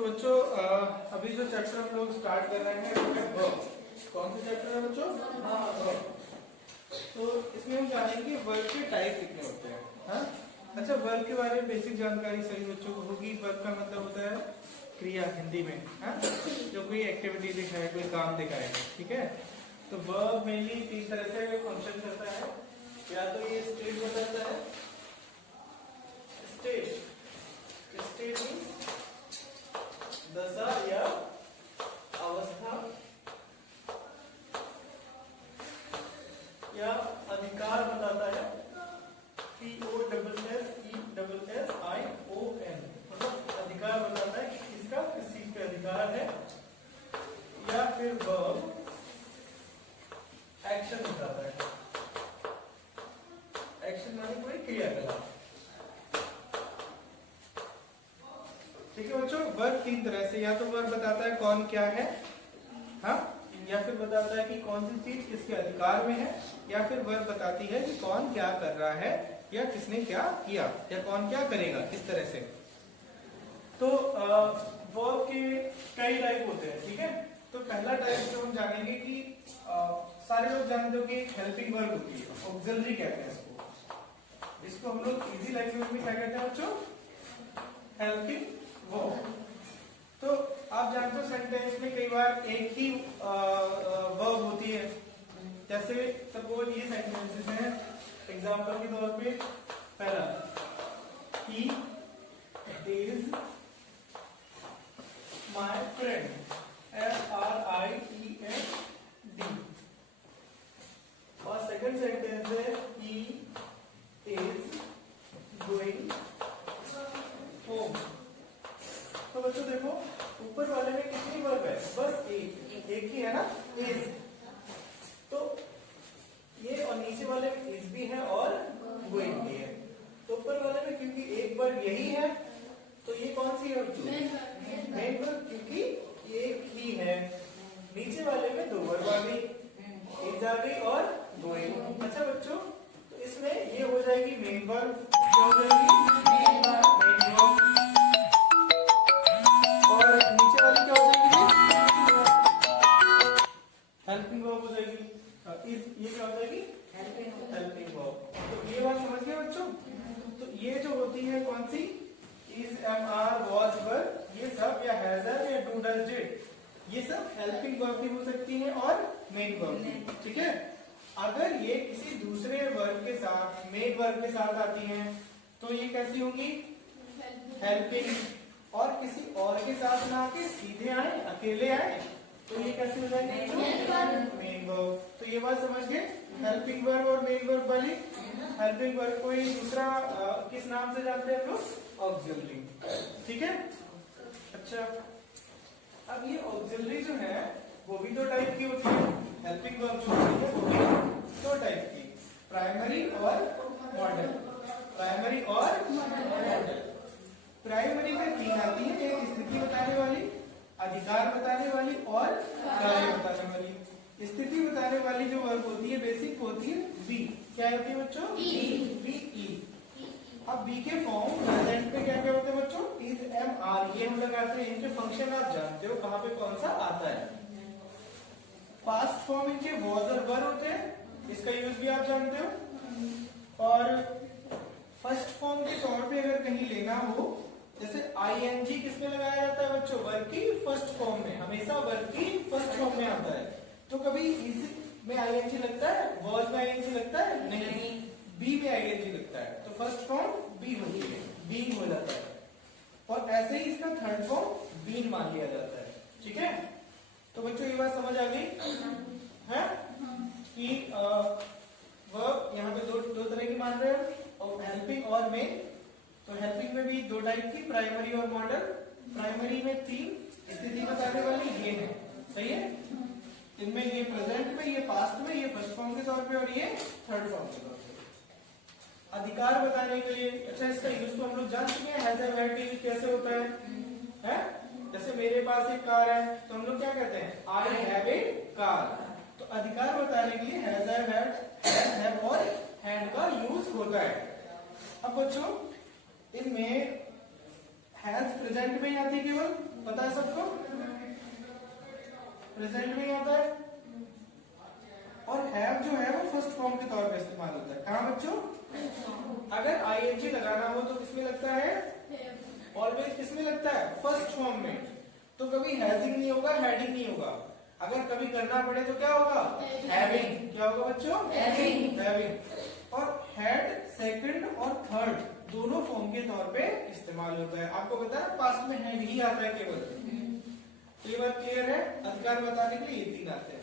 तो बच्चों अभी जो चैप्टर हम लोग स्टार्ट कर रहे हैं वो है वर्ब। कौन सा चैप्टर है बच्चों? वर्ब। तो इसमें हम जानेंगे वर्ब के टाइप कितने होते हैं। हाँ, अच्छा, वर्ब के बारे में बेसिक जानकारी सही बच्चों को होगी। वर्ब का मतलब होता है क्रिया हिंदी में, हाँ, जो कोई एक्टिविटी दिखाए, कोई काम दिखाए, ठीक है। तो वर्ब मेनली तीन तरह से फंक्शन करता है। या तो ये स्टेट बताता है, स्टेट मीन्स दशा या अवस्था, या अधिकार बताता है, POSSESSION, मतलब अधिकार बताता है कि किसका किस चीज पे अधिकार है। या फिर वर्ब एक्शन बताता है, एक्शन माने कोई क्रियाकलाप। ठीक है बच्चों, वर्ब तीन तरह से, या तो वर्ब बताता है कौन क्या है, हाँ, या फिर बताता है कि कौन सी चीज किसके अधिकार में है, या फिर वर्ब बताती है कि कौन क्या कर रहा है या किसने क्या किया या कौन क्या करेगा, किस तरह से। तो वर्ब के कई टाइप होते हैं, ठीक है। तो पहला टाइप जो हम जानेंगे कि सारे लोग जानते हो कि एक हेल्पिंग वर्ब होती है, ऑक्सिलरी कहते हैं इसको हम लोग इजी लैंग्वेज में क्या कहते हैं बच्चों? Helping verb. तो आप जानते हो सेंटेंस में कई बार एक ही वर्ब होती है। जैसे सपोज ये सेंटेंसेस हैं, एग्जांपल के तौर पे पहला, he is my friend, FRIEND। और सेकंड सेंटेंस है, ही इज गोइंग होम। तो बच्चों देखो, ऊपर वाले में कितनी वर्ब है? बस एक ही है ना, इज। तो ये और नीचे वाले में इज भी है और गोइंग भी है। तो ऊपर वाले में क्योंकि एक वर्ब यही है, तो ये कौन सी है बच्चों? मेन वर्ब, क्योंकि एक ही है। नीचे वाले में दो वर्ब आ गई, इज आ गई और गोइंग। अच्छा बच्चों, तो इसमें ये हो जाएगी मेन वर्ब, क्या हो जाएगी? Main verb. और नीचे वाली क्या हो जाएगी? हेल्पिंग वर्ब हो जाएगी। ये क्या हो जाएगी? Helping verb. तो ये बात समझ गए बच्चों? तो ये जो होती है कौन सी? इज, एम, आर, वॉज, वर, ये सब, या हैजर, या डू, डज, डिड, ये सब हेल्पिंग वर्ब भी हो सकती है और मेन वर्ब भी, ठीक है। अगर ये किसी दूसरे वर्ब के साथ, मेन वर्ब के साथ आती हैं, तो ये कैसी होंगी? हेल्पिंग। और किसी और के साथ ना आके सीधे आए, अकेले आए, तो ये कैसे हो जाएगी? Main verb. तो ये बात समझ गए, हेल्पिंग वर्ब और मेन वर्ब वाली। हेल्पिंग वर्ब को ही दूसरा किस नाम से जानते हैं हम लोग? ऑक्सिलरी, ठीक है। अच्छा, अब ये ऑक्सिलरी जो है वो भी दो टाइप की होती है। हेल्पिंग वर्ब जो होती है वो भी दो टाइप की, प्राइमरी और मॉडल। प्राइमरी और मॉडल। प्राइमरी में तीन आती है, एक स्थिति बताने वाली, अधिकार बताने वाली और कार्य बताने वाली। स्थिति बताने वाली जो वर्ब होती है बेसिक होती है बी। क्या होती है बच्चों? बी। अब बी के फॉर्म प्रेजेंट में क्या क्या होते हैं बच्चों? इज, एम, आर, ये हम लगाते हैं। इनके फंक्शन आप जानते हो कहाँ पे कौन सा आता है। पास्ट फॉर्म इनके वॉज और वर होते हैं, इसका यूज भी आप जानते हो। और फर्स्ट फॉर्म के तौर पे अगर कहीं लेना हो, जैसे ING किसमें लगाया जाता है बच्चों? वर्ब की फर्स्ट फॉर्म में, हमेशा वर्ब की फर्स्ट फॉर्म में आता है। तो कभी इज में ING लगता है, वॉज में ING लगता है? नहीं। बी में ING लगता है, तो फर्स्ट फॉर्म बी होती है, बीइंग हो जाता है। और ऐसे ही इसका थर्ड फॉर्म बीइंग मान लिया जाता है, ठीक है। तो बच्चों ये बात समझ आ गई है कि वर्ब यहाँ पे दो तरह की मान रहे हो, और हेल्पिंग और मेन। तो हेल्पिंग में भी दो टाइप की, प्राइमरी और मॉडल। प्राइमरी में तीन, स्थिति बताने वाली ये है, सही है। इनमें ये प्रेजेंट में, ये पास्ट में, ये फर्स्ट फॉर्म के तौर पे और ये थर्ड फॉर्म के तौर पे। अधिकार बताने के लिए, अच्छा इसका यूज तो हम लोग जान चुके हैं, हैज, हैव, हैड का यूज कैसे होता है? जैसे मेरे पास एक कार है, तो हम लोग क्या कहते हैं? I have a car. तो अधिकार बताने के लिए हैज, हैव और हैड का यूज होता है। अब बच्चों इनमें हैज प्रेजेंट में ही आती है केवल, पता है सबको, प्रेजेंट में ही आता है। और हैव जो है वो फर्स्ट फॉर्म के तौर पे इस्तेमाल होता है। कहां बच्चों? अगर आईएनजी लगाना हो तो किसमें लगता है? ऑलवेज किसमें लगता है? फर्स्ट फॉर्म में। तो कभी हैजिंग नहीं होगा, हैडिंग नहीं होगा। अगर कभी करना पड़े तो क्या होगा? हैविंग। क्या होगा बच्चों? हैविंग। और हैड सेकंड और थर्ड दोनों फॉर्म के तौर पे इस्तेमाल होता है। आपको पता है पास्ट में हैड ही आता है केवल। तो ये बात क्लियर है? अधिकार बताने के लिए ये तीन आते हैं।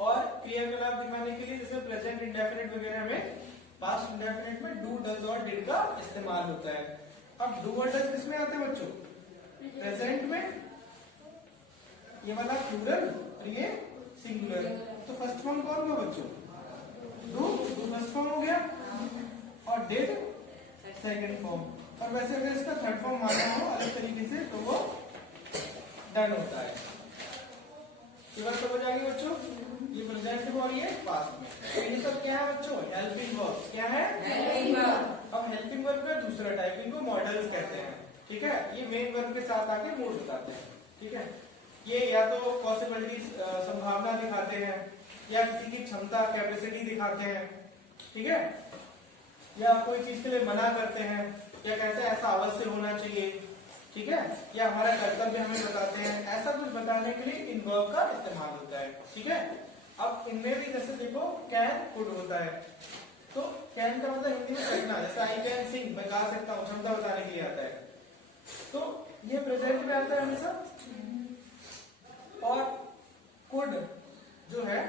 और क्रियाकलाप दिखाने के लिए जैसे प्रेजेंट इंडेफिनिट वगैरह में, पास्ट इंडेफिनिट में डू डज और डिड का इस्तेमाल होता है। अब डू और डज किसमें आते हैं बच्चों? प्रेजेंट में। ये वाला प्लूरल और ये सिंगुलर। तो फर्स्ट फॉर्म कौन हुआ बच्चों? डू फर्स्ट फॉर्म हो गया और डिड सेकंड फॉर्म। और वैसे अगर इसका थर्ड फॉर्म माना हो अलग तरीके से तो वो डन होता है। ये बात समझ आ गई बच्चों? ये प्रेजेंट में और ये पास्ट में। तो ये सब क्या है बच्चों? Helping verb. क्या है? Helping verb. अब हेल्पिंग वर्ब का दूसरा टाइप, इनको मॉडल्स कहते हैं। ठीक है, ये मेन वर्ब के साथ आके मूड बताते हैं। ठीक है, ये या तो पॉसिबिलिटी संभावना दिखाते हैं, या किसी की क्षमता कैपेसिटी दिखाते हैं। ठीक है, या कोई चीज के लिए मना करते हैं, या कहते हैं ऐसा अवश्य होना चाहिए। ठीक है, या हमारा कर्तव्य हमें बताते हैं। ऐसा कुछ बताने के लिए इन वर्ब का इस्तेमाल होता है। ठीक है, अब इनमें भी जैसे देखो कैन कुड होता है। तो कैन का मतलब हिंदी में सकना, जैसे आई कैन सिंग, मैं गा सकता हूँ, क्षमता बताने के लिए आता है। तो ये प्रेजेंट में आता है हमेशा। और कुड जो है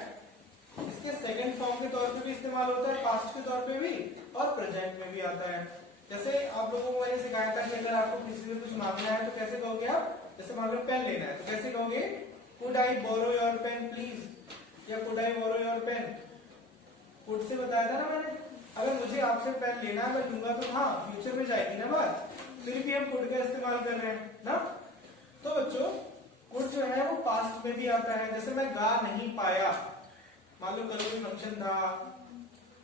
इसके सेकंड फॉर्म के तौर पे भी इस्तेमाल होता है, पास्ट के तौर पे भी, और प्रेजेंट में भी आता है। जैसे आप लोगों को मैंने सिखाया था कि अगर आपको किसी से कुछ मांगना है तो कैसे कहोगे आप? जैसे मान लो पेन लेना है तो कैसे कहोगे? Could I borrow your pen please, या could I borrow your pen. Could से बताया था ना मैंने। अगर मुझे आपसे पेन लेना है, मैं दूंगा तो हाँ फ्यूचर में जाएगी ना बात, फिर भी हम कुड का इस्तेमाल कर रहे हैं ना। तो बच्चों कुड जो है वो पास्ट में भी आता है। जैसे मैं गा नहीं पाया, मान लो कल कोई फंक्शन था,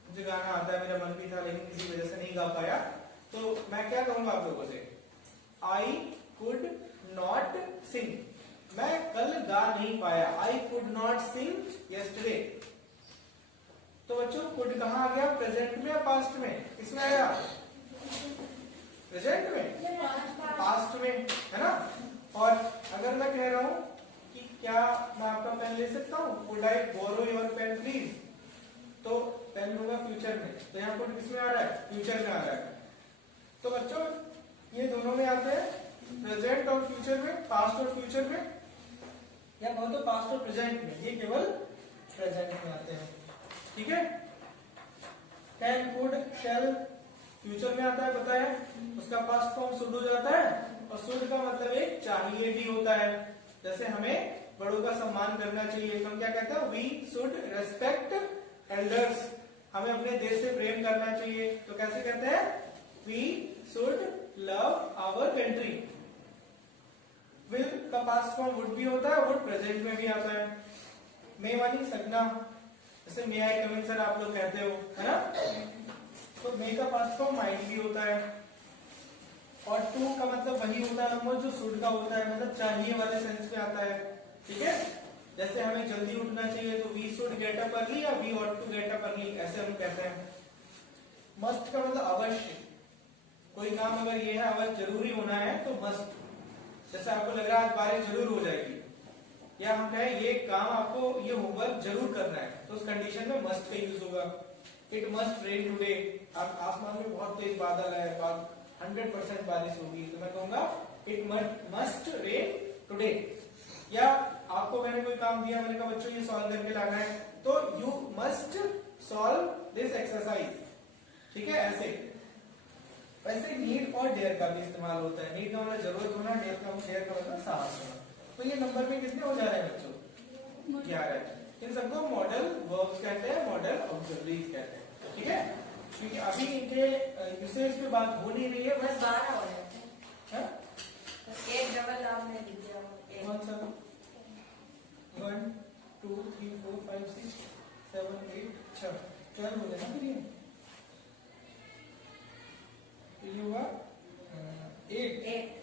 मुझे गाना आता है, मेरा मन भी था, लेकिन किसी वजह से नहीं गा पाया, तो मैं क्या कहूंगा आप लोगों से? I could not sing. मैं कल गा नहीं पाया। I could not sing yesterday. तो बच्चों कुड कहां आ गया? प्रेजेंट में या पास्ट में? किसमें आया? प्रेजेंट में, पास्ट में, है ना। और अगर मैं कह रहा हूं कि क्या मैं आपका पेन ले सकता हूं? Could I borrow your pen please, तो पेन होगा फ्यूचर में। तो यहाँ कुड किसमें आ रहा है? फ्यूचर में आ रहा है। तो बच्चों ये दोनों में आते हैं, प्रेजेंट और फ्यूचर में, पास्ट और फ्यूचर में, या बहुत तो पास्ट और प्रेजेंट में। ये केवल प्रेजेंट में आते हैं। ठीक है, कैन कुड शैल फ्यूचर में आता है, पता है। उसका पास्ट फॉर्म शुड हो जाता है, और शुड का मतलब एक चाहिए भी होता है। जैसे हमें बड़ों का सम्मान करना चाहिए, तो हम क्या कहते हैं? We should respect elders. हमें अपने देश से प्रेम करना चाहिए, तो कैसे कहते हैं? We should love our country. Will का पास्ट फॉर्म वुड भी होता है, वुड प्रेजेंट में भी आता है। मे वाली संज्ञा, जैसे मे आई कम इन सर आप लोग कहते हो, है ना। तो मे का पास्ट फॉर्म माइट भी होता है। और टू का मतलब वही होता है हम जो शुड का होता है, मतलब चाहिए वाले सेंस में आता है। ठीक है, जैसे हमें जल्दी उठना चाहिए तो we should get up early, या we ought to get up early, ऐसे हम कहते हैं। मस्ट का मतलब अवश्य, कोई काम अगर ये है अवश्य जरूरी होना है तो मस्ट। जैसे आपको लग रहा है आज बारिश जरूर हो जाएगी, या हम कहें ये काम आपको, ये होमवर्क जरूर करना है, तो उस कंडीशन में मस्ट का यूज होगा। इट मस्ट रेन टुडे, आप आसमान में बहुत तेज बादल है, 100% बारिश होगी, तो मैं कहूंगा इट मस्ट रेन टुडे। या आपको मैंने कोई काम दिया, मैंने कहा बच्चों ये सॉल्व करके लाना है, तो you must solve this exercise. ठीक है, ऐसे। वैसे नीड और डेयर का भी इस्तेमाल होता है। नीड का मतलब जरूरत होना, डेयर का मतलब साहस होना। तो ये नंबर में कितने हो जा रहे हैं बच्चों? 11। इन सबको मॉडल वर्ब्स कहते हैं, मॉडल ऑक्सिलरीज कहते हैं। ठीक है, क्योंकि अभी इनके यूसेज पे बात हो नहीं रही है, बस 12 हो जाते हैं। एक डबल आपने दिया, कौन सा? 1 2 3 4 5 6 7 8 12 हो गया ना। फिर ये हुआ 8।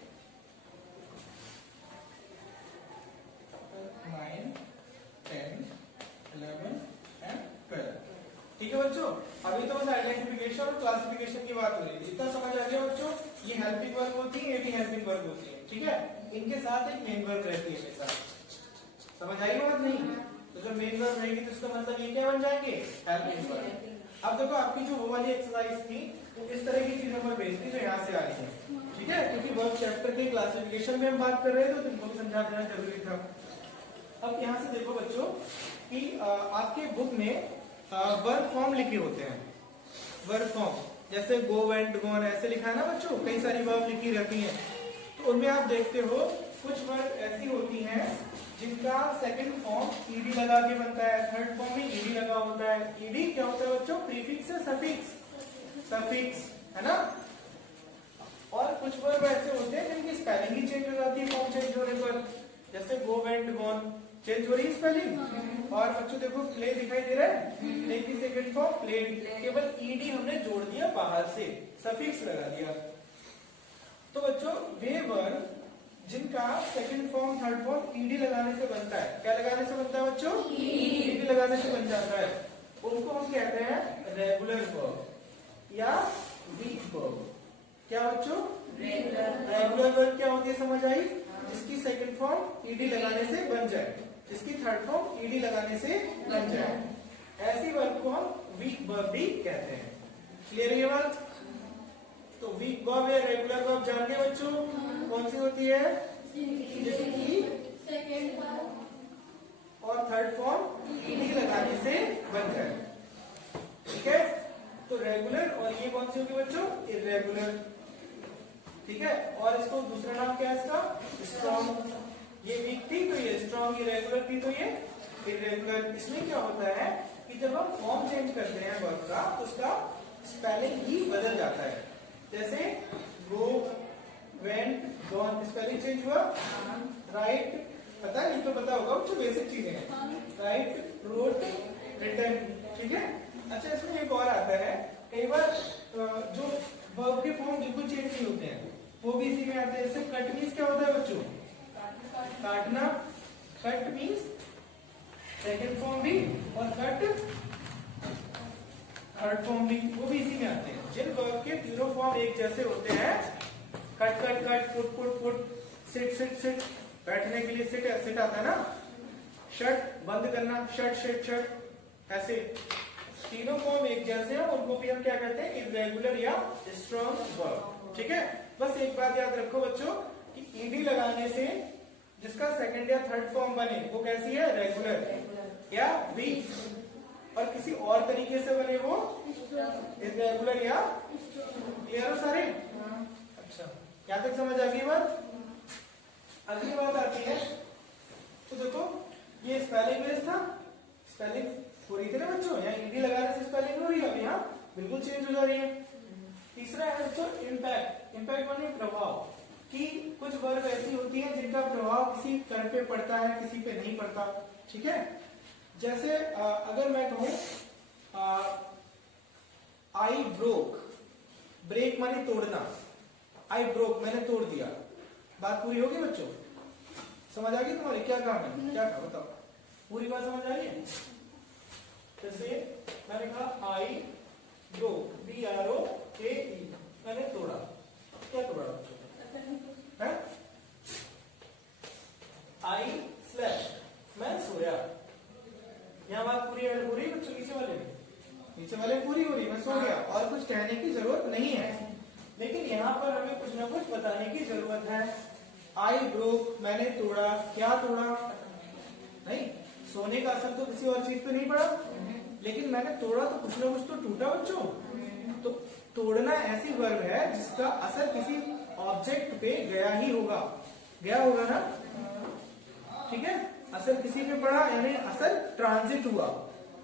बात हो रही थी। इतना समझ आ गया बच्चों? ये हेल्पिंग वर्ब होती है, ये भी हेल्पिंग वर्ब होती है, ठीक है। इनके साथ एक मेन वर्ब रहती है हमेशा। समझ आई बात नहीं? तो जब मेन वर्ब रहेगी तो इसका मतलब ये क्या बन जाएंगे? Helping verb. अब देखो आपकी जो वो वाली एक्सरसाइज थी, तो इस तरह की चीजों पर बेस्ड थी जो यहाँ से आ रही है, ठीक है, क्योंकि वर्ब चैप्टर के क्लासिफिकेशन में हम बात कर रहे थे तो तुमको भी समझा देना जरूरी था। अब यहाँ से देखो बच्चों कि आपके बुक में वर्ब फॉर्म लिखे होते हैं। वर्ब फॉर्म जैसे गो, वेंट, गॉन ऐसे लिखा है ना बच्चों, कई सारी वर्ब लिखी रहती हैं। तो उनमें आप देखते हो कुछ वर्ब ऐसी होती हैं जिनका सेकंड फॉर्म ईडी लगा के बनता है, थर्ड फॉर्म में ईडी लगा होता है। ईडी क्या होता है बच्चों? प्रीफिक्स से सफिक्स, सफिक्स है ना। और कुछ वर्ब ऐसे होते हैं जिनकी स्पेलिंग ही चेंज हो जाती है फॉर्म चेंज होने पर, जैसे गो, वेंट, गॉन चेंज हो रही है स्पेलिंग। और बच्चों देखो प्ले दिखाई दे रहा है, प्ले की सेकंड फॉर्म प्लेड, केवल ईडी हमने जोड़ दिया बाहर से, सफिक्स लगा दिया। तो बच्चों वे वर्ब जिनका second form third form ED लगाने से बनता है, क्या लगाने से बनता है बच्चों? ईडी लगाने से बन जाता है, उनको हम कहते हैं रेगुलर वर्ब या वीक वर्ब। क्या बच्चों? रेगुलर वर्ब क्या होती है समझ आई? जिसकी सेकंड फॉर्म ईडी लगाने से बन जाए, जिसकी थर्ड फॉर्म ईडी लगाने से बन जाए, ऐसी वर्ब को हम वीक वर्ब भी कहते हैं। क्लियर है ये बात? तो वीक वर्ब या रेगुलर वर्ब जान गए बच्चों कौन सी होती है? जिसकी सेकंड और थर्ड फॉर्म ईडी लगाने से बन जाए, ठीक है। तो रेगुलर, और ये कौन सी होगी बच्चों? इर्रेगुलर, ठीक है। और इसको दूसरा नाम क्या है इसका? स्ट्रॉन्ग। ये वीक थी तो ये स्ट्रॉन्ग, इरेगुलर थी तो ये इरेगुलर। इसमें क्या होता है कि जब हम फॉर्म चेंज करते हैं वर्ब का तो उसका स्पेलिंग ही बदल जाता है। जैसे गो, वेंट, गॉन स्पेलिंग चेंज हुआ, राइट, पता है, ये तो पता होगा कुछ बेसिक चीजें हैं, राइट, रोट, रिटर्न, ठीक है। अच्छा इसमें एक और आता है, कई बार जो वर्ब के फॉर्म बिल्कुल चेंज नहीं होते हैं वो भी इसी में आते हैं। जैसे कट मीन्स क्या होता है बच्चों? काटना, कट मीन्स सेकंड फॉर्म भी, और कट थर्ड फॉर्म भी, वो भी इसी में आते हैं। जिन वर्ब के तीनों फॉर्म एक जैसे होते हैं, cut cut cut, put put put, sit sit sit, बैठने के लिए सिट सिट आता है ना, शट बंद करना, शट शट शट, ऐसे तीनों फॉर्म एक जैसे हैं, उनको भी हम क्या कहते हैं? इर्रेगुलर या स्ट्रॉन्ग वर्ब, ठीक है। बस एक बात याद रखो बच्चों कि ईडी लगाने से जिसका सेकंड या थर्ड फॉर्म बने वो कैसी है? रेगुलर या वीक, और किसी और तरीके से बने वो इर्रेगुलर या, क्लियर हो सारे? अच्छा, यहाँ तक समझ आ गई बात? अगली बात आती है, तो देखो ये स्पेलिंग बेस था, स्पेलिंग हो रही थी ना बच्चों, यहाँ ईडी लगाने से स्पेलिंग हो रही है, अब यहाँ बिल्कुल चेंज हो जा रही है। तीसरा है बच्चों इम्पैक्ट। इम्पैक्ट माने प्रभाव, कि कुछ वर्ब ऐसी होती हैं जिनका प्रभाव किसी कर्म पे पड़ता है, किसी पे नहीं पड़ता, ठीक है। जैसे अगर मैं कहूं आई ब्रोक, ब्रेक माने तोड़ना, आई ब्रोक मैंने तोड़ दिया, बात पूरी होगी बच्चों? समझ आ गई तुम्हारी? क्या काम है, क्या कहा बताओ, पूरी बात समझ आ रही है? जैसे मैंने कहा आई ब्रोक, BROKE, मैंने तोड़ा, क्या तोड़ा बच्चों? आई स्लेप्ट, मैं सोया। यहाँ बात पूरी हो रही है बच्चों? नीचे वाले पूरी हो रही है, मैं सो गया, और कुछ कहने की जरूरत नहीं है। लेकिन यहाँ पर हमें कुछ ना कुछ बताने की जरूरत है। आई ब्रोक, मैंने तोड़ा, क्या तोड़ा? नहीं, सोने का असर तो किसी और चीज पे नहीं पड़ा, लेकिन मैंने तोड़ा तो कुछ ना कुछ तो टूटा बच्चों। तो तोड़ना ऐसी वर्ब है जिसका असर किसी ऑब्जेक्ट पे गया ही होगा, गया होगा ना, ठीक है। असर किसी पे पड़ा यानी असर ट्रांजिट हुआ,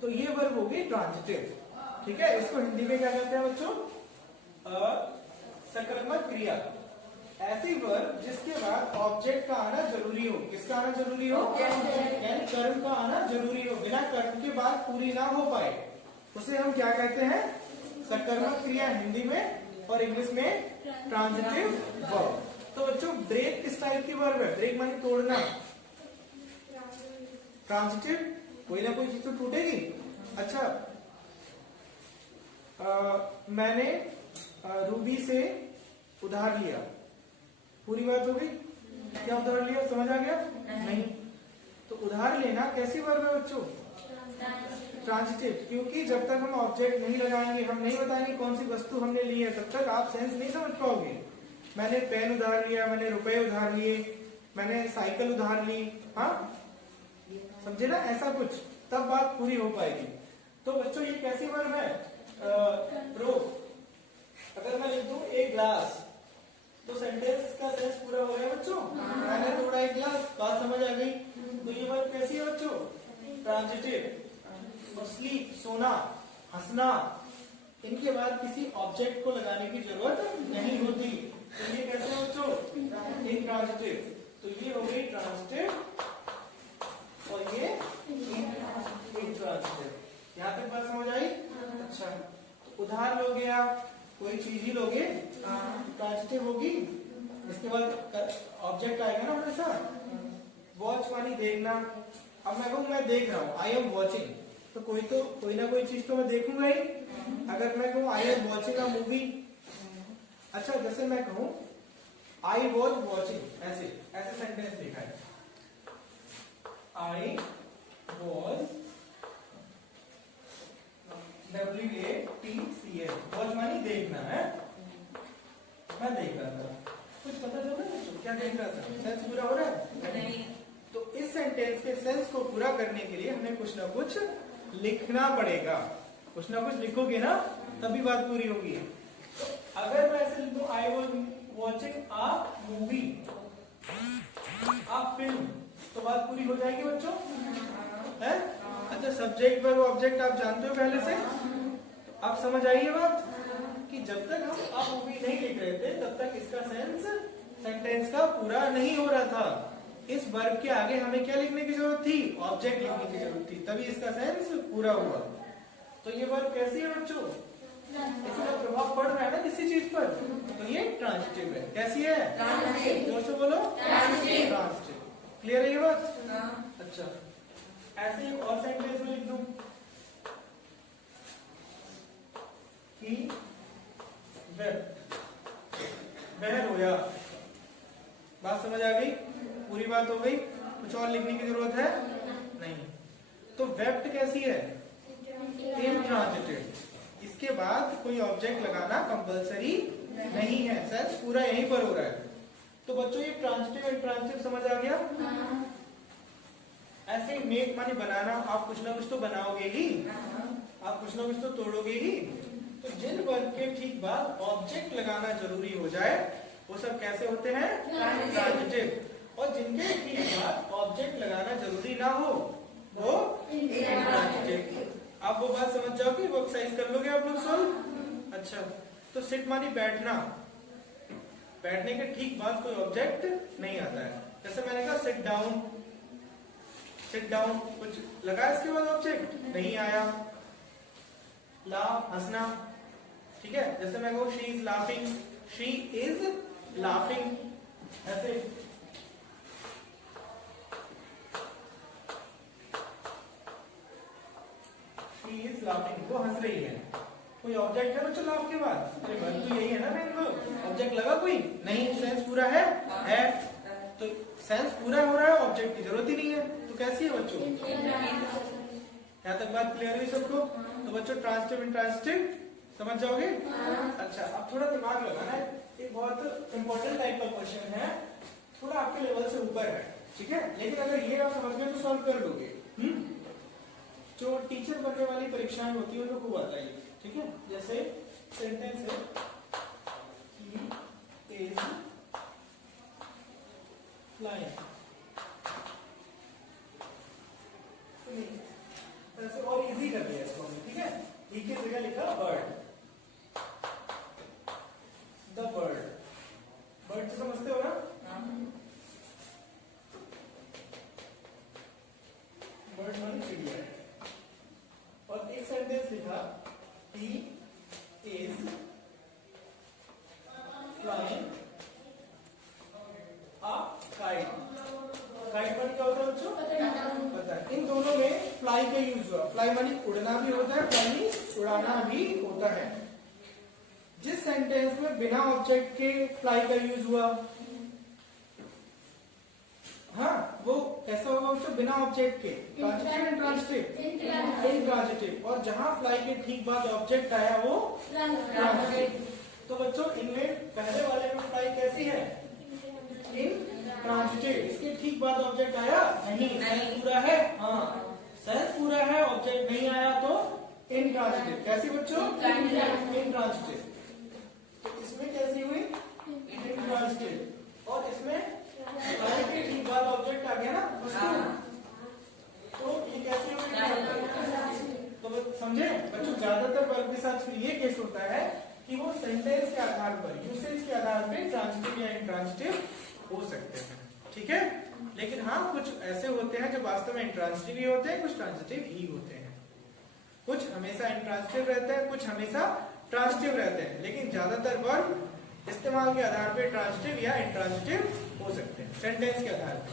तो ये वर्ब होगी ट्रांजिटिव, ठीक है। इसको हिंदी में क्या कहते हैं बच्चों? सकर्मक क्रिया। ऐसी वर्ब जिसके बाद ऑब्जेक्ट का आना जरूरी हो। किसका आना जरूरी हो? यानी कर्म का आना जरूरी हो, बिना कर्म के बाद पूरी ना हो पाए, उसे हम क्या कहते हैं? सकर्मक क्रिया हिंदी में, और इंग्लिश में ट्रांजिटिव वर्ब। तो बच्चों ब्रेक किस टाइप की वर्ब है? ब्रेक माने तोड़ना, ट्रांजिटिव, कोई ना कोई चीज तो टूटेगी। अच्छा मैंने रूबी से उधार लिया, पूरी बात हो गई। क्या उधार लिया, समझ आ गया? नहीं। तो उधार लेना कैसी वर्ब है बच्चों? ट्रांजिटिव, क्योंकि जब तक हम ऑब्जेक्ट नहीं लगाएंगे, हम नहीं बताएंगे कौन सी वस्तु हमने ली है, तब तक आप सेंस नहीं समझ पाओगे। मैंने पेन उधार लिया, मैंने रुपए उधार लिए, मैंने साइकिल उधार ली, हाँ समझे ना, ऐसा कुछ, तब बात पूरी हो पाएगी। तो बच्चों ये कैसी वर्ब है? प्रो। अगर मैं लिख दूं एक ग्लास, तो सेंटेंस का सेंस पूरा हो गया बच्चों। मैंने तोड़ा एक ग्लास, बात समझ आ गई। तो ये वर्ब कैसी है बच्चों? ट्रांजिटिव। और स्लीप, सोना, हंसना, इनके बाद किसी ऑब्जेक्ट को लगाने की जरूरत नहीं होती। तो ये कैसे है बच्चों? इंट्रांजिटिव। तो ये हो गई ट्रांजिटिव और ये इंट्रांजिटिव। यहाँ तक बात समझ आई? अच्छा, तो उधार लोगे आप, कोई चीज ही लोगे, ट्रांजिटिव होगी, इसके बाद ऑब्जेक्ट आएगा ना हमारे साथ। वॉच मानी देखना। अब मैं कहूँ मैं देख रहा हूँ, आई एम वॉचिंग, तो कोई ना कोई चीज तो मैं देखूंगा ही। अगर मैं कहूँ I am watching a movie, अच्छा जैसे मैं कहूँ आई वॉज वॉचिंग, ऐसे सेंटेंस लिखा है, आई वॉज WATCH, वॉच मानी देखना है, मैं देख रहा था। कुछ पता चल रहा है क्या देख रहा था? सेंस पूरा हो रहा है? नहीं। तो इस सेंटेंस के सेंस को पूरा करने के लिए हमें कुछ ना कुछ लिखना पड़ेगा। कुछ ना कुछ लिखोगे ना, तभी बात पूरी होगी। तो अगर मैं ऐसे लिख दूं I was watching a movie, a film, तो बात पूरी हो जाएगी बच्चों, है? अच्छा, सब्जेक्ट वर्ब ऑब्जेक्ट आप जानते हो पहले से, तो अब समझ आई ये बात कि जब तक हम अ मूवी नहीं लिख रहे थे, तब तक इसका सेंस सेंटेंस का पूरा नहीं हो रहा था। इस वर्ब के आगे हमें क्या लिखने की जरूरत थी? ऑब्जेक्ट लिखने की जरूरत थी, तभी इसका सेंस पूरा हुआ। तो ये वर्ब कैसी है बच्चों? इसका प्रभाव पड़ रहा है ना किसी चीज पर, तो ये ट्रांजिटिव है। कैसी है? जोर से बोलो, ट्रांजिटिव। क्लियर है ये बात? अच्छा, ऐसे एक और सेंटेंस में लिख दूं कि वह रोया, बात समझ आ गई? पूरी बात हो गई? कुछ और लिखने की जरूरत है? नहीं। तो वेप्ट कैसी है? इंट्रांजिटिव। इसके बाद कोई ऑब्जेक्ट लगाना कंपलसरी नहीं है, सेंस पूरा यहीं पर हो रहा है। तो बच्चों ये ट्रांजिटिव इंट्रांजिटिव समझ आ गया? ऐसे ही मेक माने बनाना, आप कुछ ना कुछ तो बनाओगे ही, आप कुछ ना कुछ तो तोड़ोगे ही। तो जिन वर्ब के ठीक बाद ऑब्जेक्ट लगाना जरूरी हो जाए, वो सब कैसे होते हैं? ट्रांजिटिव। और जिनके ठीक बाद ऑब्जेक्ट लगाना जरूरी ना हो, वो इंट्रांजिटिव। आप वो बात समझ जाओगे, वो एक्सरसाइज कर लोगे आप लोग सॉल्व। अच्छा, तो सिट मानी बैठना, बैठने के ठीक बाद कोई ऑब्जेक्ट नहीं आता है। जैसे मैंने कहा सिट डाउन, सिट डाउन, कुछ लगा इसके बाद ऑब्जेक्ट नहीं आया। लाफ, हंसना, ठीक है। जैसे मैं कहूँ she is laughing, she is laughing, ऐसे। शी इज लाफिंग, वो हंस रही है। कोई ऑब्जेक्ट है बच्चों लाफ के बाद? अरे वर्ब तो यही है ना मेन वर्ब। ऑब्जेक्ट लगा कोई? नहीं। सेंस पूरा है? है। तो सेंस पूरा हो रहा है, ऑब्जेक्ट की जरूरत ही नहीं है। तो कैसी है बच्चों? यहाँ तक बात क्लियर हुई सबको? तो बच्चों ट्रांजिटिव इंट्रांजिटिव समझ जाओगे? अच्छा, अब थोड़ा दिमाग लगाना है, एक बहुत इंपॉर्टेंट टाइप का क्वेश्चन है, थोड़ा आपके लेवल से ऊपर है, ठीक है। लेकिन अगर ये आप समझ गए तो सॉल्व कर लोगे। जो टीचर बनने वाली परीक्षाएं होती है उनको खूब आता है, ठीक है। जैसे सेंटेंस है he is flying, ऐसे और इजी कर दिया इसको हमने, ठीक है। ही की जगह लिखा बर्ड, द बर्ड, बर्ड तो समझते हो ना? बर्ड माने चिड़िया। और एक सेंटेंस लिखा he is flying a kite, kite मानी क्या होता है बच्चों? पता है। इन दोनों में फ्लाई का यूज हुआ। फ्लाई मानी उड़ना भी होता है, फ्लाई उड़ाना भी होता है। जिस सेंटेंस में बिना ऑब्जेक्ट के फ्लाई का यूज हुआ? हाँ, वो कैसा होगा बच्चों? बिना ऑब्जेक्ट के, ट्रांजिटिव इंट्रांजिटिव? इंट्रांजिटिव। और जहां फ्लाई के ठीक बाद ऑब्जेक्ट आया वो ट्रांजिटिव। तो बच्चों इनमें पहले वाले में फ्लाई कैसी है? इंट्रांजिटिव। इसके ठीक बाद ऑब्जेक्ट आया नहीं, सेंस पूरा है, हाँ सेंस पूरा है, ऑब्जेक्ट नहीं आया तो इंट्रांजिटिव। कैसी बच्चों? इंट्रांजिटिव। तो इसमें कैसी हुई? इंट्रांजिटिव। और इसमें फ्लाई के ठीक बाद ऑब्जेक्ट आ गया ना उसको, तो ये कैसी हुई? तो समझे बच्चों, ज्यादातर वर्ब के साथ फिर ये केस होता है कि वो सेंटेंस के आधार पर, यूसेज के आधार पर ट्रांजिटिव या इंट्रांजिटिव हो सकते हैं, ठीक है। लेकिन हाँ, कुछ ऐसे होते हैं जो वास्तव में इंट्रांजिटिव ही होते हैं, कुछ ट्रांजिटिव ही होते हैं। कुछ हमेशा इंट्रांजिटिव रहते हैं, कुछ हमेशा ट्रांजिटिव रहते हैं, लेकिन ज्यादातर वर्ब इस्तेमाल के आधार पर ट्रांजिटिव या इंट्रांजिटिव हो सकते हैं, सेंटेंस के आधार पर।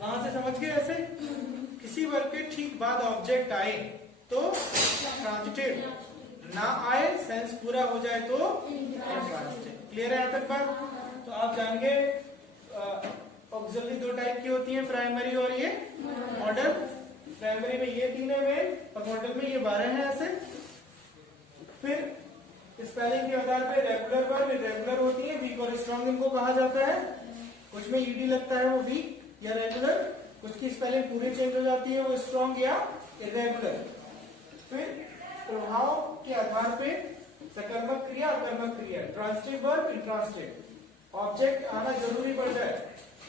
वहां से समझ गए? ऐसे किसी वर्ब के ठीक बाद ऑब्जेक्ट आए तो ट्रांजिटिव, ना आए सेंस पूरा हो जाए तो इंट्रांजिटिव। क्लियर है यहाँ तक बात? तो आप जानेंगे ऑक्सिलरी दो टाइप की होती हैं, प्राइमरी और ये मॉडल। प्राइमरी में ये तीन है मेन, और मॉडल में ये 12 है ऐसे। फिर स्पेलिंग के आधार पे रेगुलर वर्ब इरेगुलर होती है, वीक और स्ट्रॉन्ग इनको कहा जाता है। कुछ में ईडी लगता है वो वीक या रेगुलर, कुछ की स्पेलिंग पूरी चेंज हो जाती है वो स्ट्रॉन्ग या इरेगुलर। फिर प्रभाव के आधार पे सकर्मक क्रिया अकर्मक क्रिया, ट्रांजिटिव वर्ब इंट्रांजिटिव। ऑब्जेक्ट आना जरूरी पड़ जाए,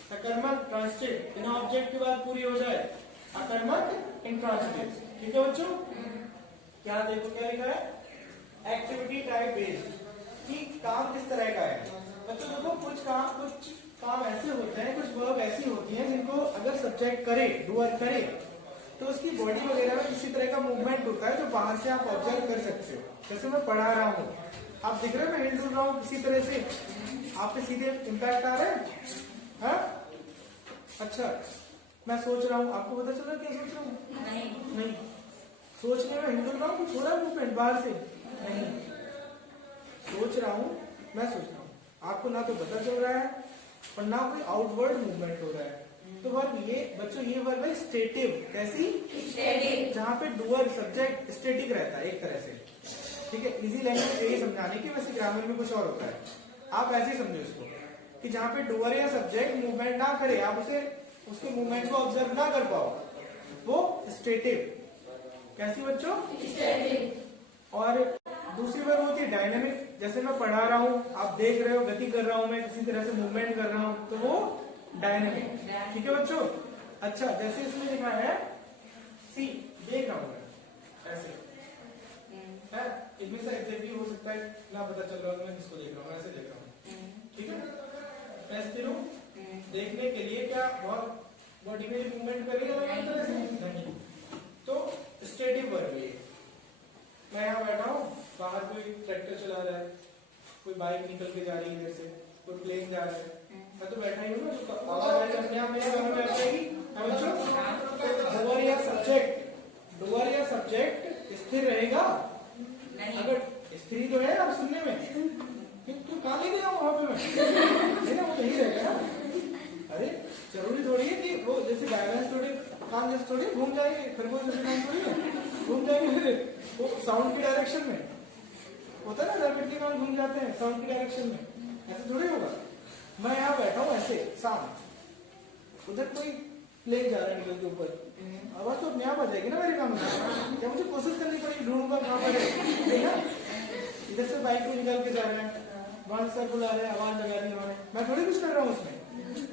सकर्मक ट्रांजिटिव, बिना ऑब्जेक्ट के बाद पूरी हो जाए अकर्मक इंट्रांजिटिव। ठीक है बच्चों? क्या देखो क्या लिखा है? एक्टिविटी टाइप बेस्ड, कि काम किस तरह का है। बच्चों देखो, कुछ काम ऐसे होते हैं, कुछ वर्ब ऐसी होती हैं जिनको अगर सब्जेक्ट करे, डूअर करे, तो उसकी बॉडी वगैरह में किसी तरह का मूवमेंट होता है जो बाहर से आप ऑब्जर्व कर सकते हो। जैसे मैं पढ़ा रहा हूँ, आप दिख रहे हो मैं हिल रहा हूँ, किसी तरह से आप पे सीधे इम्पैक्ट आ रहा है, हाँ? अच्छा, मैं सोच रहा हूँ, आपको पता चला क्या सोच रहा हूँ? नहीं। सोचने में हिल रहा हूँ, थोड़ा मूवमेंट बाहर से नहीं, सोच रहा हूँ, मैं सोच रहा हूँ, आपको ना तो पता चल रहा है और ना कोई आउटवर्ड मूवमेंट हो रहा है। तो वर्ब ये बच्चों, ये वर्ब है स्टेटिव। कैसी? स्टेटिव, जहाँ पे डूअर सब्जेक्ट स्टेटिक रहता है एक तरह से। ठीक है, इजी लैंग्वेज यही समझाने की, वैसे ग्रामर में कुछ और होता है, आप ऐसे ही समझो इसको कि जहाँ पे डूअर या सब्जेक्ट मूवमेंट ना करे, आप उसे उसके मूवमेंट को ऑब्जर्व ना कर पाओ, वो स्टेटिव। कैसी बच्चों? स्टेटिव। और दूसरी वर्ब होती है डायनेमिक। जैसे मैं पढ़ा रहा हूँ, आप देख रहे हो, गति कर रहा हूँ, मैं किसी तरह से मूवमेंट कर रहा हूँ, तो वो डायनेमिक। ठीक है बच्चों? अच्छा, जैसे इसमें लिखा है सी, देख रहा हूँ मैं ऐसे है, इनमें से एग्जैक्टली हो सकता है ना पता चल रहा है मैं किसको देख रहा हूँ, ऐसे देख रहा हूँ। ठीक है, मैं स्थिर हूँ, देखने के लिए क्या बहुत बॉडी में मूवमेंट करेगा इस तरह से नहीं, तो स्टेटिव वर्ब है। मैं यहाँ बैठा हूँ, बाहर कोई ट्रैक्टर चला रहा है, कोई बाइक निकल के जा रही है, इधर से कोई प्लेन जा रहा है, मैं तो बैठा ही हूँ ना, तो आवाज अपने आप मेरे कान में बैठ जाएगी। डूअर या सब्जेक्ट स्थिर रहेगा नहीं। अगर स्थिर तो है आप सुनने में, तो कहाँ ले गया वहां पे मैं ना, वो यही रहेगा ना। अरे जरूरी थोड़ी है कि वो जैसे बैलेंस थोड़ी कान जैसे थोड़ी घूम जाएंगे, खरगोश जैसे कान थोड़ी है घूम जाएंगे, वो साउंड की डायरेक्शन में होता है ना, रैबिट के कान घूम जाते हैं साउंड की डायरेक्शन में, ऐसे थोड़ी होगा। मैं यहाँ बैठा हूँ ऐसे सामने, उधर कोई प्लेन जा रहा है निकल के ऊपर, आवाज तो अपने आप आ जाएगी ना मेरे कान में, क्या मुझे कोशिश करनी पड़ेगी ढूंढूंगा कहाँ पर है। इधर से बाइक को निकल के जा रहे हैं, वहां सर बुला रहे हैं, आवाज लगा रही है, मैं थोड़ी कुछ कर रहा हूँ उसमें।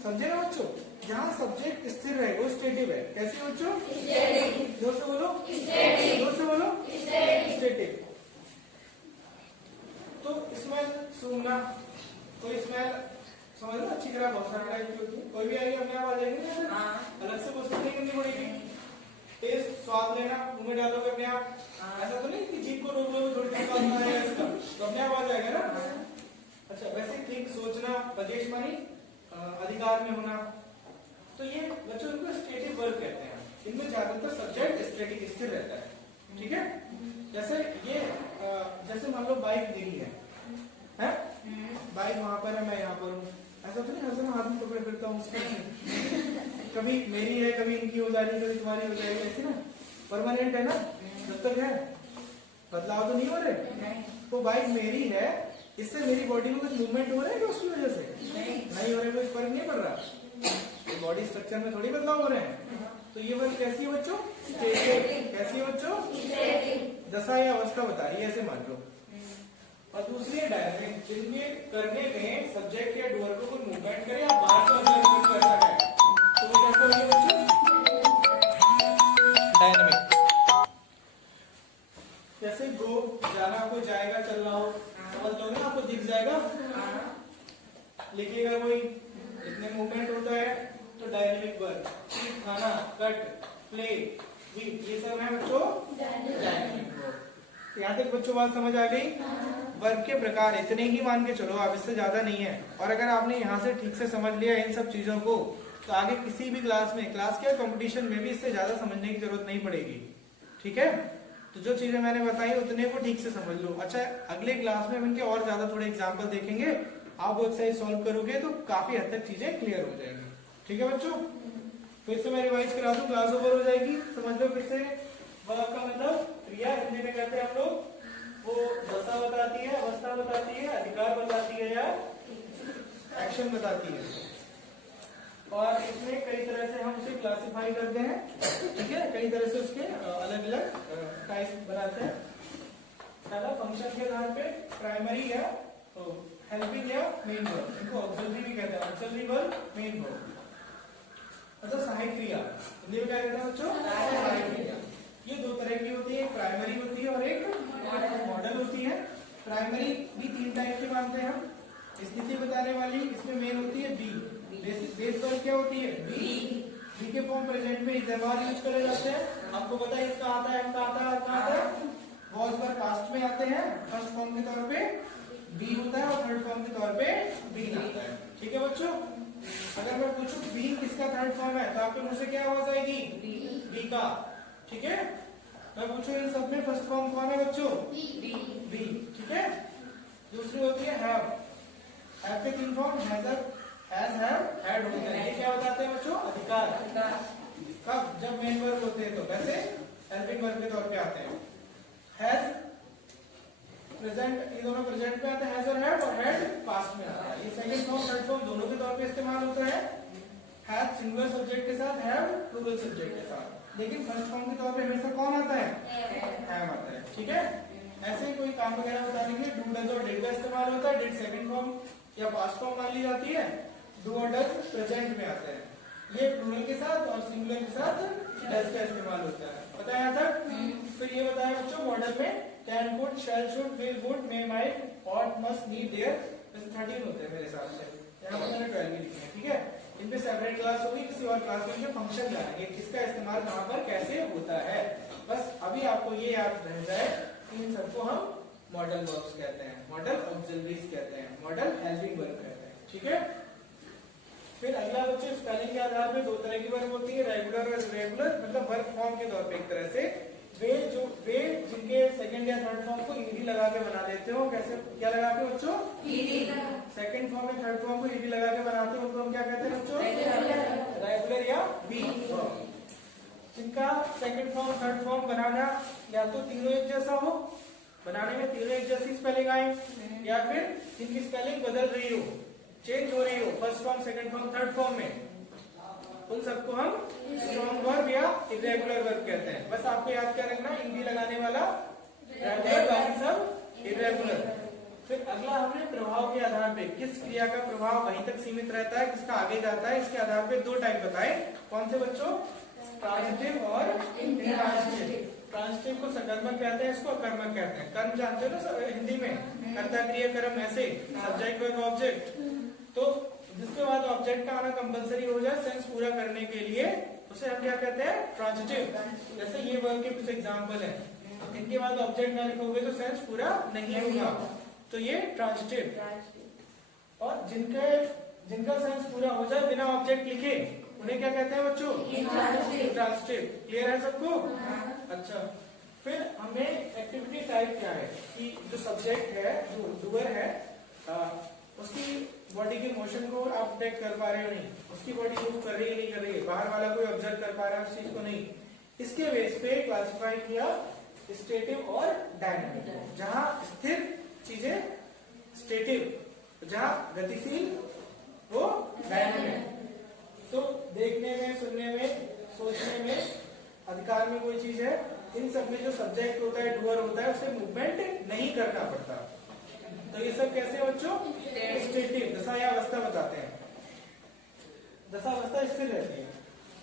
समझे ना बच्चों? जहाँ सब्जेक्ट स्थिर रहे वो स्टेटिव है। कैसे बच्चों? जोर से बोलो, जोर से बोलो, स्टेटिव। तो स्मेल सूंघना, कोई स्मेल समझ लो अच्छी तरह बहुत सारी टाइप की होती है, कोई भी आएगी अपने आप आ जाएगी ना, अलग से कोशिश नहीं करनी पड़ेगी। टेस्ट स्वाद लेना, मुंह में डालोगे अपने आप, ऐसा तो नहीं कि जीभ को रोक लोगे थोड़ी देर बाद में आएगा इसका, तो अपने आप आ जाएगा ना। अच्छा, वैसे थिंक सोचना, बजेश मानी अधिकार में होना, तो ये बच्चों इनको स्टेटिव वर्ब कहते हैं। इनमें ज्यादातर सब्जेक्ट स्टेटिक स्थिर रहता है। ठीक है, जैसे ये जैसे मान लो बाइक दिल्ली है, है, बाइक वहां पर है, मैं यहाँ पर हूँ, ऐसा तो नहीं हर समय हाथ में पकड़े फिरता हूँ। कभी मेरी है, कभी इनकी हो जाएगी, कभी तुम्हारी हो जाएगी, ऐसी ना परमानेंट है ना, जब तक है बदलाव तो नहीं हो रहे। तो बाइक मेरी है, इससे मेरी बॉडी में कुछ मूवमेंट हो रहा है क्या उसकी वजह से? नहीं हो रहा है, कुछ फर्क नहीं पड़ रहा, बॉडी स्ट्रक्चर में थोड़ी बदलाव हो रहे हैं। तो ये वर्ड कैसी है बच्चों? स्टेटिक। कैसी है बच्चों? दशा या अवस्था बता रही है, ऐसे मान लो। और दूसरी है डायनामिक, जिनमें करने में सब्जेक्ट या डूअर को कोई मूवमेंट करे या बात को ऑब्जर्व करता है, तो वो कैसा होगा बच्चों? डायनामिक। जैसे गो, जाना, आपको जाएगा, चल रहा हो, समझ लो ना, आपको दिख जाएगा, लिखिएगा कोई, इतने मूवमेंट होता है तो डायनेमिक वर्ब। खाना, कट, प्ले, वीट, ये सब है बच्चों डायनेमिक वर्ब। यहाँ तक बच्चों बात समझ आ गई? वर्ब के प्रकार इतने ही मान के चलो आप, इससे ज्यादा नहीं है। और अगर आपने यहाँ से ठीक से समझ लिया इन सब चीजों को, तो आगे किसी भी क्लास में, क्लास के कंपटीशन में भी इससे ज्यादा समझने की जरूरत नहीं पड़ेगी। ठीक है, तो जो चीजें मैंने बताई उतने को ठीक से समझ लो। अच्छा, अगले क्लास में हम इनके और ज्यादा थोड़े एग्जाम्पल देखेंगे, आप वो एक्सरसाइज सॉल्व करोगे तो काफी हद तक चीजें क्लियर हो जाएंगी। ठीक है बच्चों, फिर से मैं रिवाइज करा दूं, क्लास ओवर हो जाएगी, समझ लो फिर से। वर्ब का मतलब क्रिया, हिंदी में कहते हैं हम लोग, वो दशा बताती है, अवस्था बताती है, अधिकार बताती है या एक्शन बताती है। और इसमें कई तरह से हम उसे क्लासिफाई करते हैं। ठीक है, कई तरह से उसके अलग अलग टाइप बनाते हैं। पहला फंक्शन के आधार पे प्राइमरी या हेल्पिंग या मेन वर्ब, इनको ऑक्सिलरी भी कहते हैं, ऑक्सिलरी वर्ब, मेन वर्ब। अच्छा, सहायक क्रिया, हिंदी में क्या कहते हैं बच्चों? सहायक क्रिया। ये दो तरह की होती है, एक प्राइमरी होती है और एक मॉडल होती है। प्राइमरी भी तीन टाइप की मानते हैं हम, स्थिति बताने वाली, इसमें मेन होती है बी। बेस वर्ब क्या होती है? बी के फॉर्म प्रेजेंट में इज एम आर यूज करे जाते हैं। आपको पता है इसका आता है, एम का आता है, आता है। वॉज वर्ब पास्ट में आते हैं, फर्स्ट फॉर्म के तौर पे बी होता है और थर्ड फॉर्म के तौर पे बीन आता है। ठीक है बच्चों, अगर मैं पूछूं बीन किसका थर्ड फॉर्म है, तो आपके मुंह से क्या आवाज आएगी? बी का। ठीक है, मैं पूछूं इन सब में फर्स्ट फॉर्म कौन है बच्चों? बी। ठीक है, दूसरी होती है हैव। हैव के तीन फॉर्म, हैज, हैव, हैड होते हैं। ये क्या बताते हैं बच्चों? अधिकार। कब? जब मेन वर्ब होते हैं, तो वैसे हेल्पिंग वर्ब के तौर पे आते हैं। हैज प्रेजेंट, ये दोनों प्रेजेंट में आते हैं, हैज और हैड पास्ट में आता है। ये सेकंड फॉर्म थर्ड फॉर्म दोनों के तौर पे इस्तेमाल होता है। हैज सिंगुलर सब्जेक्ट के साथ, हैव प्लूरल सब्जेक्ट के साथ। लेकिन फर्स्ट फॉर्म के तौर पे हमेशा कौन आता है? हैव आता है। ठीक है, ऐसे ही कोई काम वगैरह बताने के लिए डू, डज और डिड का इस्तेमाल होता है। डिड सेकंड फॉर्म या पास्ट फॉर्म मान ली जाती है, डू और डज प्रेजेंट में आते हैं। ये प्लूरल के साथ और सिंगुलर के साथ डज का इस्तेमाल होता है। पता है यहाँ तक? फिर ये बताया बच्चों मॉडल में can, could, shall, should, will, would, may, might, ought, must, need, dare, वैसे 13 होते हैं मेरे हिसाब से, यहाँ पर मैंने 12 भी लिखे हैं। ठीक है, इन पे सेपरेट क्लास होगी, किसी और क्लास में ये फंक्शन जानेंगे, किसका इस्तेमाल कहाँ पर कैसे होता है। बस अभी आपको ये याद रह जाए कि इन सबको हम मॉडल वर्ब्स कहते हैं, मॉडल ऑक्सिलरीज कहते हैं, मॉडल हेल्पिंग वर्ब कहते हैं। ठीक है, फिर अगला बच्चे स्पेलिंग के आधार पे दो तरह की वर्ब होती है, रेगुलर और इरेगुलर, मतलब वर्ब फॉर्म के तौर पे एक तरह से। वे जिनके सेकंड या थर्ड फॉर्म को ईडी लगा के बना देते हो, कैसे, क्या लगा के बच्चों? ईडी। सेकंड फॉर्म या थर्ड फॉर्म को ईडी लगा के बनाते हो, उनको हम क्या कहते हैं बच्चों? रेगुलर या वी। जिनका सेकंड फॉर्म थर्ड फॉर्म बनाना या तो तीनों एक जैसा हो, बनाने में तीनों एक जैसी स्पेलिंग आए, या फिर जिनकी स्पेलिंग बदल रही हो, चेंज हो रही हो, first form second form third form में, उन सबको हम स्ट्रॉन्ग वर्ब या इरेगुलर वर्ब कहते हैं। बस आपको याद क्या रखना, ईडी लगाने वाला रेगुलर, बाकी सब इरेगुलर। फिर अगला हमने प्रभाव के आधार पे, किस क्रिया का प्रभाव वहीं तक सीमित रहता है, किसका आगे जाता है, इसके आधार पे दो टाइप बताए। कौन से बच्चों? ट्रांजिटिव और इंट्रांजिटिव। ट्रांजिटिव को सकर्मक कहते हैं, इसको अकर्मक कहते हैं। कर्म जानते हो ना हिंदी में, कर्ता क्रिया कर्म, ऐसे सब्जेक्ट वर्ब ऑब्जेक्ट। तो जिसके बाद ऑब्जेक्ट का आना कंपलसरी हो जाए सेंस पूरा करने के लिए, उसे हम क्या कहते हैं? ट्रांजिटिव। जैसे ये वर्ब के कुछ एग्जांपल हैं, इनके बाद ऑब्जेक्ट ना लिखोगे तो सेंस पूरा नहीं होगा, तो ये ट्रांजिटिव। और जिनका सेंस पूरा हो जाए बिना ऑब्जेक्ट लिखे, उन्हें क्या कहते हैं बच्चों? ट्रांजिटिव। क्लियर है सबको? अच्छा, फिर हमें एक्टिविटी टाइप क्या है कि जो सब्जेक्ट है, जो डूअर है, उसकी बॉडी के मोशन को आप डिटेक्ट कर पा रहे हो नहीं, उसकी बॉडी मूव कर रही है नहीं कर रही है, बाहर वाला कोई ऑब्जर्व कर पा रहा है उस चीज को नहीं, इसके बेस पे क्लासिफाई किया स्टेटिव और डायनेमिक। जहां स्थिर चीजें स्टेटिव, जहां गतिशील वो डायनेमिक। तो देखने में, सुनने में, सोचने में, अधिकार में कोई चीज है, इन सब में जो सब्जेक्ट होता है, डूअर होता है, उसे मूवमेंट नहीं करना पड़ता। तो ये सब कैसे बच्चों? स्टेटिव, दशावस्था बताते हैं। दशावस्था स्थिर रहती है।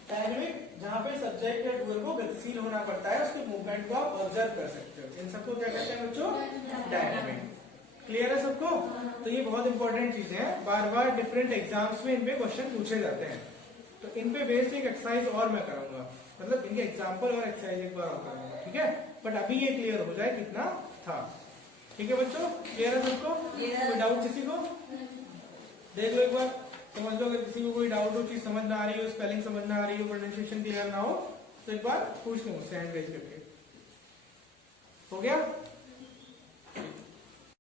डायनेमिक, जहां पे सब्जेक्ट या डूअर को गतिशील होना पड़ता है, उसके मूवमेंट को आप ऑब्जर्व कर सकते हो। इन सबको क्या कहते हैं बच्चों? डायनेमिक। क्लियर है सबको? तो ये बहुत इंपॉर्टेंट चीजें हैं, बार बार डिफरेंट एग्जाम्स में इन पे क्वेश्चन पूछे जाते हैं। तो इन पे बेस्ड एक एक्सरसाइज और मैं कराऊंगा, मतलब इनके एग्जाम्पल और एक्सरसाइज एक बार और कराऊंगा, ठीक है? बट अभी ये क्लियर हो जाए कितना था। ठीक है बच्चों, क्लियर है सबको? कोई डाउट किसी को? देख लो एक बार, समझ लो। अगर किसी को कोई डाउट हो, चीज समझ ना आ रही हो, स्पेलिंग समझ ना आ रही हो, प्रोनाउंसिएशन क्लियर ना हो, तो एक बार पूछ लो मुझसे हैंड रेज करके। हो गया?